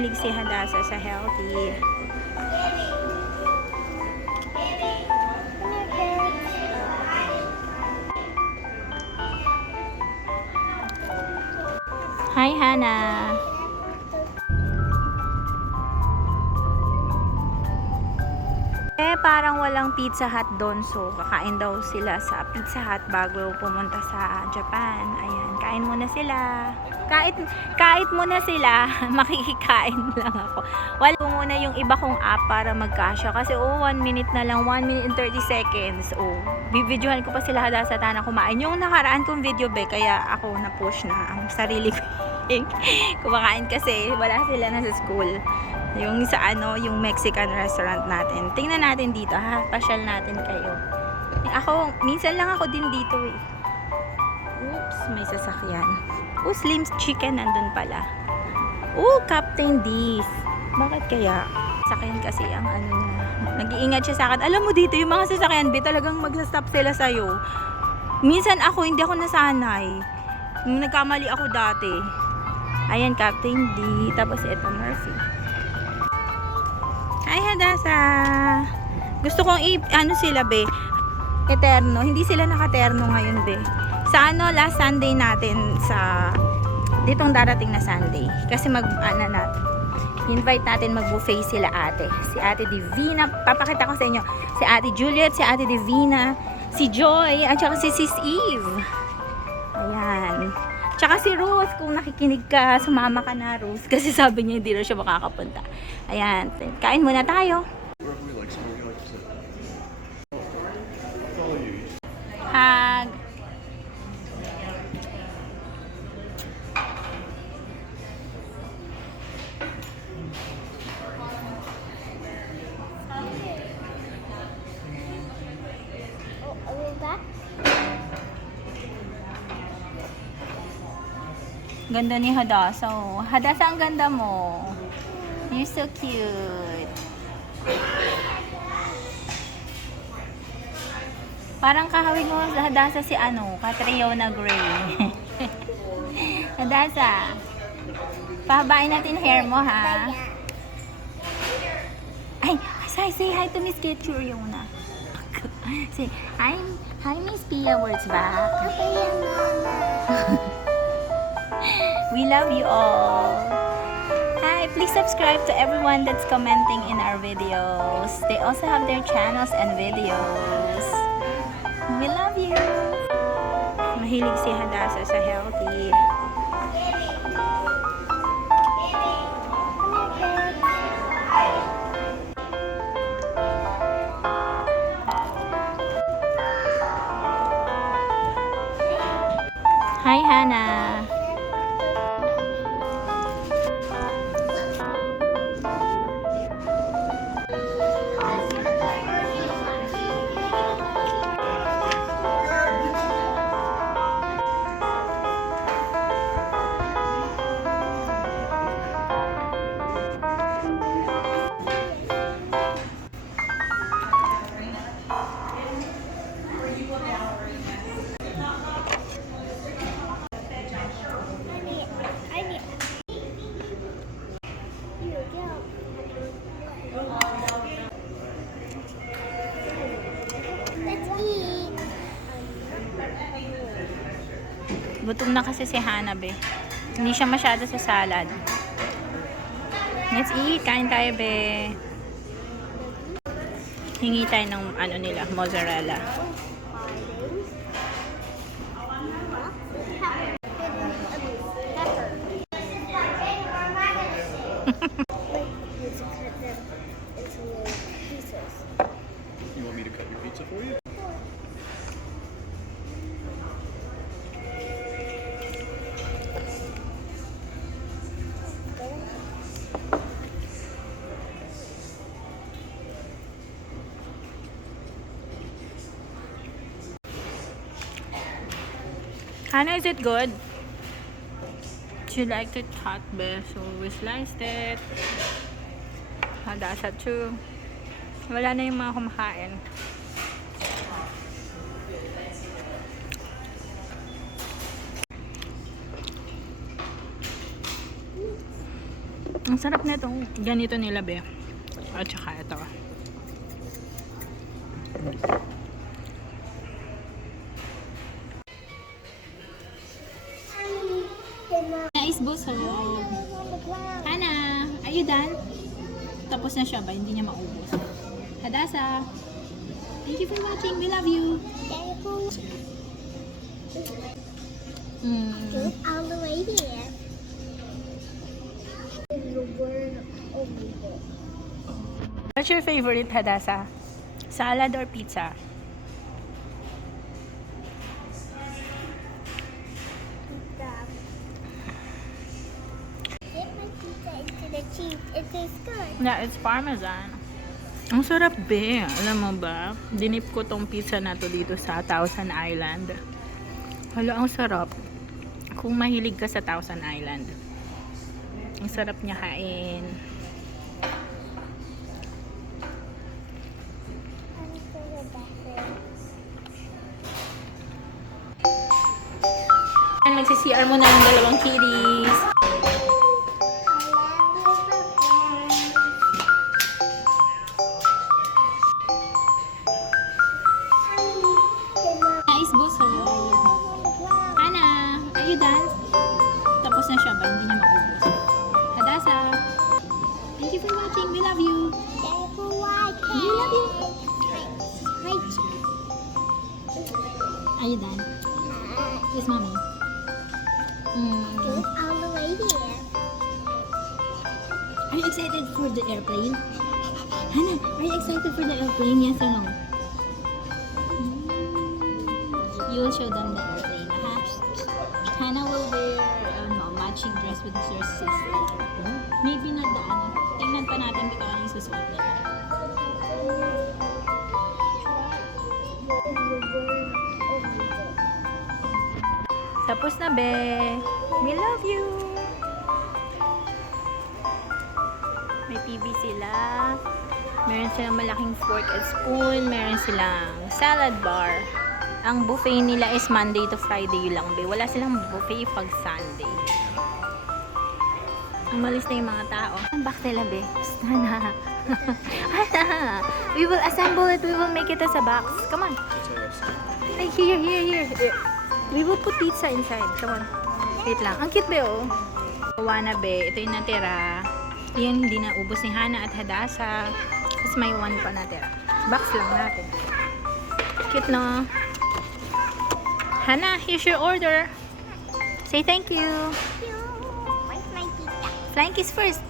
Mahilig si Hadasa sa healthy. Hi, Hannah. Parang walang Pizza Hut doon, so kakain daw sila sa Pizza Hut bago pumunta sa Japan. Ayan, kain muna sila. Kahit muna sila, makikikain lang ako. Wala ko muna yung iba kong app para magkasya kasi 1 minute na lang, 1 minute and 30 seconds. Bibidyohan ko pa sila Hadasa Tana kumain. Yung nakaraan kong video kaya ako na-push na ang sarili ko. Kumakain kasi wala sila na sa school. Yung sa yung Mexican restaurant natin. Tingnan natin dito ha, pasyal natin kayo. Ako, minsan lang ako din dito eh. Oops, may sasakyan. Slim Chicken nandun pala. Captain D's. Bakit kaya? Sasakyan kasi ang niya. Nag-iingat siya sa akin. Alam mo dito, yung mga sasakyan, talagang magsa-stop sila sa'yo. Minsan ako, hindi ako nasanay. Nagkamali ako dati. Ayan, Captain D. Tapos eto, Murphy. Hi, Hadasa. Gusto kong sila, Eterno. Hindi sila nakaterno ngayon, Sa last Sunday natin sa ditong darating na Sunday. Kasi invite natin mag-buffet sila ate. Si Ate Divina. Papakita ko sa inyo. Si Ate Juliet, si Ate Divina, si Joy, at saka si Sis Eve. Ayan. Tsaka si Rose, kung nakikinig ka, sumama ka na, Rose. Kasi sabi niya, hindi na siya makakapunta. Ayan, kain muna tayo. Hug. Ganda ni Hadasa. Hadasa, ang ganda mo. You're so cute. Parang kahawig mo sa Hadasa si Catriona Gray. Hadasa. Pahabain natin hair mo, ha? Ay, say hi to Miss Ketchuriona. Say, hi Miss Pia, words back. We love you all. Hi, please subscribe to everyone that's commenting in our videos. They also have their channels and videos. We love you. Mahilig si Hadasa sa healthy. Hi, Hannah. Gutom na kasi si Hannah, Hindi siya masyado sa salad. Let's eat. Kain tayo, Hingi tayo ng nila, mozzarella. You want me to cut your pizza for you? Hannah, is it good? She liked it hot, so we sliced it. Hadasa too. Wala na yung mga kumakain. Ang sarap na itong ganito nila, be. At saka ito. Nais busog. Hana, are you done? Tapos na siya ba? Hindi niya maubos. Hadasa, thank you for watching. We love you. All the way here. The word over there. What's your favorite, Hadasa? Salad or pizza? Dip my pizza into the cheese. It tastes good. Yeah, it's parmesan. Ang sarap, be. Alam mo ba? Dinip ko tong pizza na to dito sa Thousand Island. Hala, ang sarap. Kung mahilig ka sa Thousand Island. Ang sarap niya kain. I'm so better. And magsi-CR muna yung dalawang kitties. Nais busog. Hana, are you done? Tapos na siya ba? Hindi niya maubos. Hadasa, thank you for watching. We love you. We love you. Are you done? Yes, mommy. All the way here. Are you excited for the airplane? Hannah, are you excited for the airplane? Yes or no? You will show them the airplane, ha? Hannah will wear matching dress with your sister. Maybe not the ano. Tingnan pa natin kung ano yung susuot niya. Tapos na, be. We love you. May TV sila. Meron silang malaking fork and spoon. Meron silang salad bar. Ang buffet nila is Monday to Friday lang, be. Wala silang buffet pag Sunday. Umalis na yung mga tao. Ang back nila, be. Sana. Hana. We will assemble it. We will make it as a box. Come on. Ay, here. We will put pizza inside. Come on. Wait lang. Ang cute, be, oh. Kawana, be. Ito yung natira. Yan, hindi na ubos ni Hana at Hadasa. Tapos may one pa natira. Box lang natin. Cute, no? Hana, here's your order. Say thank you. Where's my pizza? Flying kiss first.